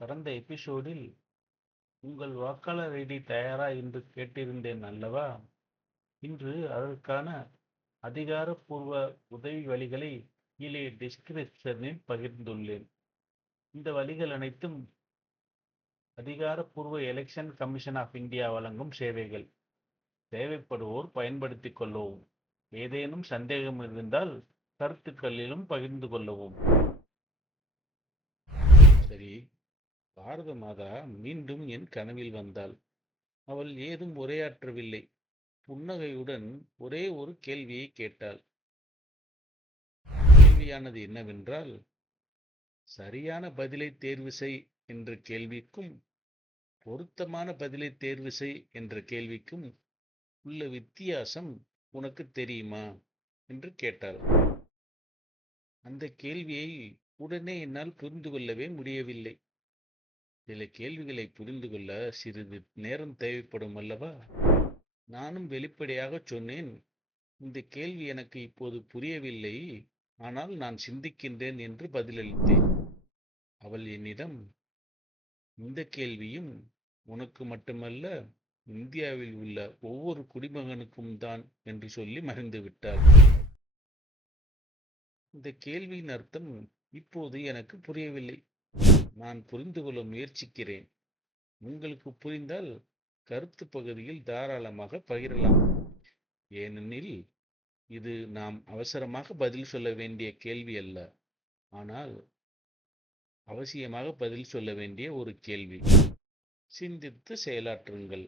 கடந்த எபிசோடில் உங்கள் வாக்காளர் ஐடி தயாரா என்று கேட்டிருந்தேன் அல்லவா? இன்று அதற்கான அதிகாரப்பூர்வ உதவி வழிகளை கீழே டிஸ்கிரிப்ஷனில் பகிர்ந்துள்ளேன். இந்த வழிகள் அனைத்தும் அதிகாரப்பூர்வ எலெக்ஷன் கமிஷன் ஆஃப் இந்தியா வழங்கும் சேவைகள். தேவைப்படுவோர் பயன்படுத்திக் கொள்ளவும். ஏதேனும் சந்தேகம் இருந்தால் கருத்துக்களிலும் பகிர்ந்து கொள்ளவும். சரி, பாரத மாதா மீண்டும் என் கனவில் வந்தாள். அவள் ஏதும் உரையாற்றவில்லை. புன்னகையுடன் ஒரே ஒரு கேள்வியை கேட்டாள். கேள்வியானது என்னவென்றால், சரியான பதிலை தேர்வு செய் என்ற கேள்விக்கும் பொருத்தமான பதிலை தேர்வு செய் என்ற கேள்விக்கும் உள்ள வித்தியாசம் உனக்கு தெரியுமா என்று கேட்டாள். அந்த கேள்வியை உடனே என்னால் புரிந்து கொள்ளவே முடியவில்லை. சில கேள்விகளை புரிந்து கொள்ள சிறிது நேரம் தேவைப்படும் அல்லவா? நானும் வெளிப்படையாகச் சொன்னேன், இந்த கேள்வி எனக்கு இப்போது புரியவில்லை, ஆனால் நான் சிந்திக்கின்றேன் என்று பதிலளித்தேன். அவள் என்னிடம், இந்த கேள்வியும் உனக்கு மட்டுமல்ல, இந்தியாவில் உள்ள ஒவ்வொரு குடிமகனுக்கும் தான் என்று சொல்லி மறைந்து விட்டாள். இந்த கேள்வியின் அர்த்தம் இப்போது எனக்கு புரியவில்லை. நான் புரிந்து கொள்ள முயற்சிக்கிறேன். உங்களுக்கு புரிந்தால் கருத்து பகுதியில் தாராளமாக பகிரலாம். ஏனெனில் இது நாம் அவசரமாக பதில் சொல்ல வேண்டிய கேள்வி அல்ல, ஆனால் அவசியமாக பதில் சொல்ல வேண்டிய ஒரு கேள்வி. சிந்தித்து செயலாற்றுங்கள்.